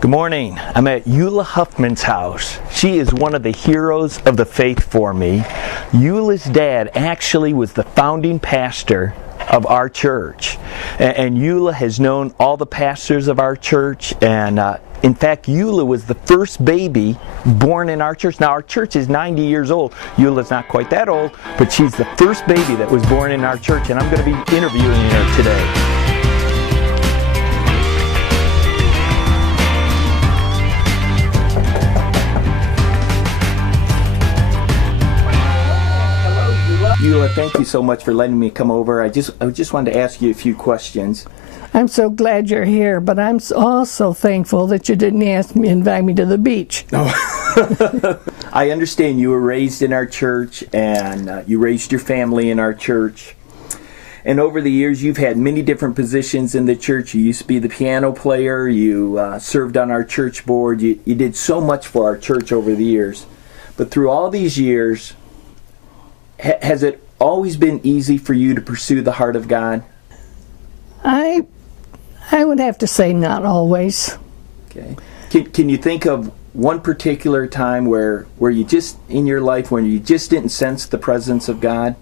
Good morning. I'm at Eula Huffman's house. She is one of the heroes of the faith for me. Eula's dad actually was the founding pastor of our church. And Eula has known all the pastors of our church. And in fact, Eula was the first baby born in our church. Now, our church is 90 years old. Eula's not quite that old, but she's the first baby that was born in our church. And I'm going to be interviewing her today. Eula, thank you so much for letting me come over. I just wanted to ask you a few questions. I'm so glad you're here, but I'm also thankful that you didn't invite me to the beach. Oh. I understand you were raised in our church, and you raised your family in our church. And over the years, you've had many different positions in the church. You used to be the piano player. You served on our church board. You did so much for our church over the years. But through all these years, has it always been easy for you to pursue the heart of God? I would have to say not always. Okay. Can you think of one particular time where you just, in your life, when you just didn't sense the presence of God?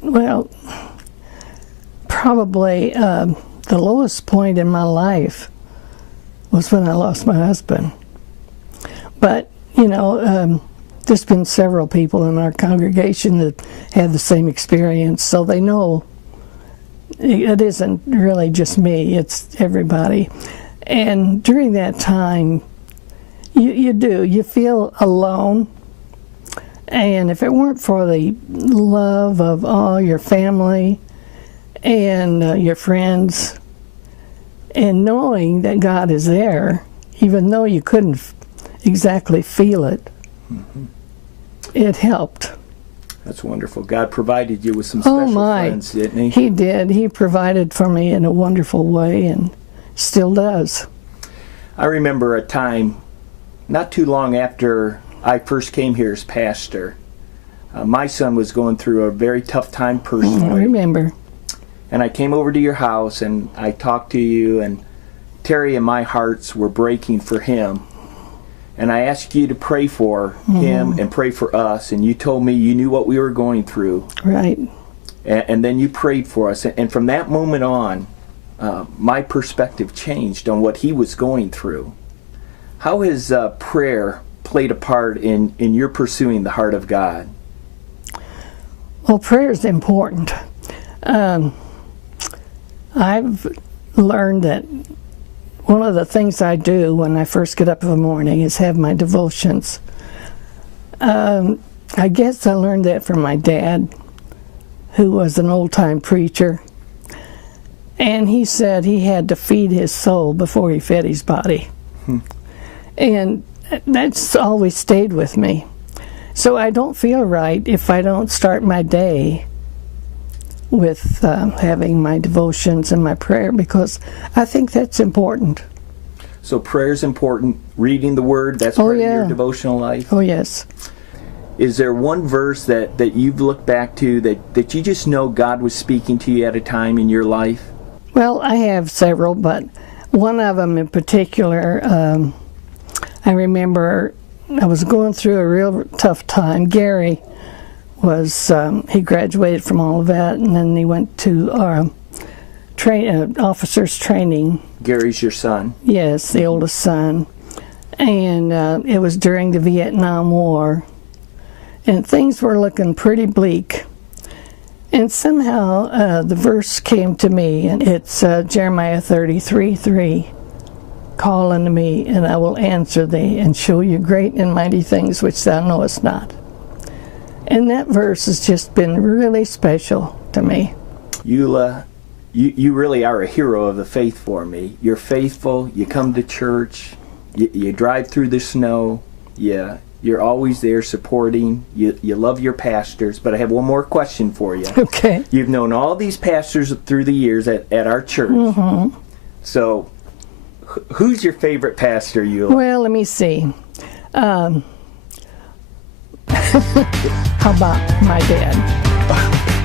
Well, probably the lowest point in my life was when I lost my husband. But, there's been several people in our congregation that had the same experience, so they know it isn't really just me, it's everybody. And during that time, you feel alone. And if it weren't for the love of all your family and your friends, and knowing that God is there, even though you couldn't exactly feel it, it helped. That's wonderful. God provided you with some special friends, didn't He? He did. He provided for me in a wonderful way and still does. I remember a time not too long after I first came here as pastor. My son was going through a very tough time personally. I remember. And I came over to your house and I talked to you, and Terry and my hearts were breaking for him. And I asked you to pray for him and pray for us, and you told me you knew what we were going through. Right. And then you prayed for us. And from that moment on, my perspective changed on what he was going through. How has prayer played a part in your pursuing the heart of God? Well, prayer is important. I've learned that one of the things I do when I first get up in the morning is have my devotions. I guess I learned that from my dad, who was an old-time preacher. And he said he had to feed his soul before he fed his body. And that's always stayed with me. So I don't feel right if I don't start my day with having my devotions and my prayer, because I think that's important. So prayer is important. Reading the Word, that's part of your devotional life? Oh, yes. Is there one verse that you've looked back to that you just know God was speaking to you at a time in your life? Well, I have several, but one of them in particular, I remember I was going through a real tough time. Gary was, he graduated from all of that, and then he went to officers training. Gary's your son? Yes, the oldest son. And it was during the Vietnam War, and things were looking pretty bleak. And somehow the verse came to me, and it's Jeremiah 33:3. Call unto me, and I will answer thee, and show you great and mighty things which thou knowest not. And that verse has just been really special to me. Eula, you really are a hero of the faith for me. You're faithful, you come to church, you drive through the snow, you're always there supporting, you love your pastors. But I have one more question for you. Okay. You've known all these pastors through the years at our church. So who's your favorite pastor, Eula? Well, let me see. How about my dad?